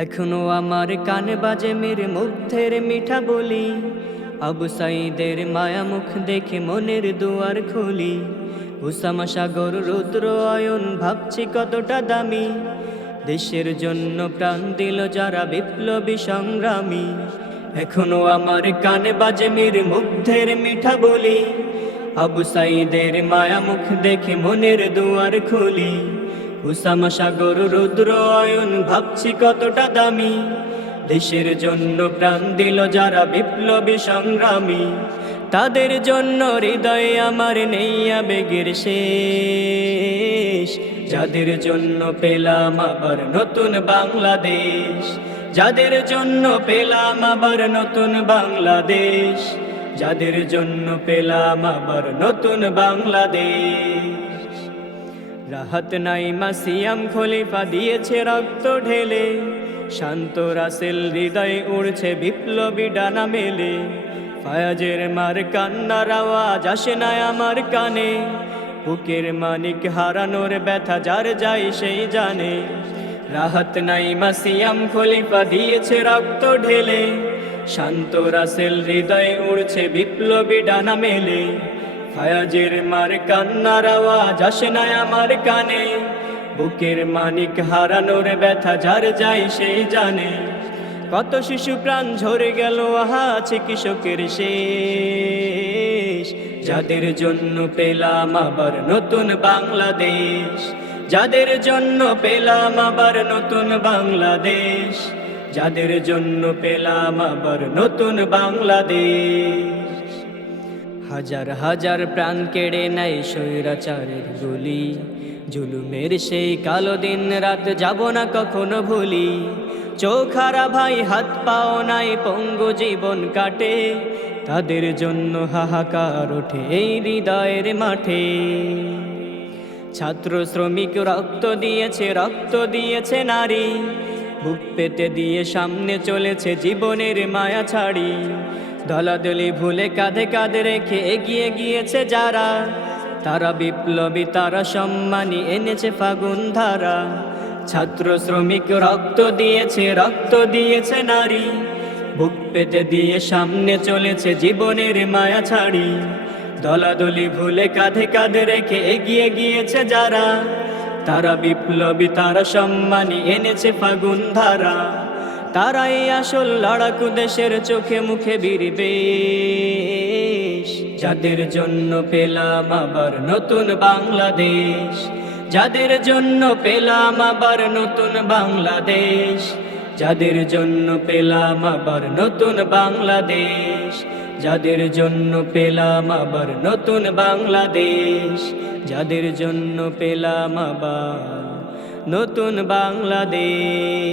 এখনো আমার কানে বাজে মের মুগ্ধের মিঠা বলি, আবু সাইদের মায়া মুখ দেখে মনের দুয়ার খুলি। উসামা সাগর রুদ্র অয়ন ভাবছি কতটা দামি, দেশের জন্য প্রাণ দিল যারা বিপ্লবী সংগ্রামী। এখনো আমার কানে বাজে মের মুগ্ধের মিঠা বলি, আবু সাইদের মায়া মুখ দেখে মনের দুয়ার খুলি। উসামা সাগর রুদ্র অয়ন ভাবছি কতটা দামি, দেশের জন্য প্রাণ দিল যারা বিপ্লবী সংগ্রামী। তাদের জন্য হৃদয়ে আমার নেই আবেগের শেষ, যাদের জন্য পেলাম আবার নতুন বাংলাদেশ, যাদের জন্য পেলাম আবার নতুন বাংলাদেশ, যাদের জন্য পেলাম আবার নতুন বাংলাদেশ। রাহাত নাইমা সিয়াম খলিফা দিয়েছে রক্ত ঢেলে, শান্ত রাসেল হৃদয়ে উড়ছে বিপ্লবী ডানা মেলে। ফায়াজের মার কান্নার আওয়াজ আসে না আমার কানে, বুকের মানিক হারানোর ব্যথা যার যায় সেই জানে। রাহাত নাইমা সিয়াম খলিফা দিয়েছে রক্ত ঢেলে, শান্ত রাসেল হৃদয়ে উড়ছে বিপ্লবী ডানা মেলে। ফায়াজের মার কান্নার আওয়াজ আসে না আমার কানে, বুকের মানিক হারানোর ব্যথা যার যায় সেই জানে। কত শিশু প্রাণ ঝরে গেল আহা আছে কৃষকের শেষ, যাদের জন্য পেলাম আবার নতুন বাংলাদেশ, যাদের জন্য পেলাম আবার নতুন বাংলাদেশ, যাদের জন্য পেলাম আবার নতুন বাংলাদেশ। হাজার হাজার প্রাণ কেড়ে নেয় স্বৈরাচারের গুলি, জুলুমের সেই কালো দিন রাত যাব না কখনো ভুলি। চোখারা ভাই হাত পাও নাই পঙ্গু জীবন কাটে, তাদের জন্য হাহাকার ওঠে এই হৃদয়ের মাঠে। ছাত্র শ্রমিক রক্ত দিয়েছে নারী, বুক পেতে দিয়ে সামনে চলেছে জীবনের মায়া ছাড়ি। দলাদলি ভুলে কাঁধে কাঁধে রেখে এগিয়ে গিয়েছে যারা, তারা বিপ্লবী তারা সম্মানী এনেছে ফাগুন ধারা। ছাত্র শ্রমিক রক্ত দিয়েছে নারী, বুক পেতে দিয়ে সামনে চলেছে জীবনের মায়া ছাড়ি। দলাদলি ভুলে কাঁধে কাঁধে রেখে এগিয়ে গিয়েছে যারা, তারা বিপ্লবী তারা সম্মানী এনেছে ফাগুন ধারা। তারাই আসল লড়াকু দেশের চোখে মুখে বিরিবেশ, যাদের জন্য পেলাম আবার নতুন বাংলাদেশ, যাদের জন্য পেলাম আবার নতুন বাংলাদেশ, যাদের জন্য পেলাম আবার নতুন বাংলাদেশ, যাদের জন্য পেলাম আবার নতুন বাংলাদেশ, যাদের জন্য পেলাম আবার নতুন বাংলাদেশ।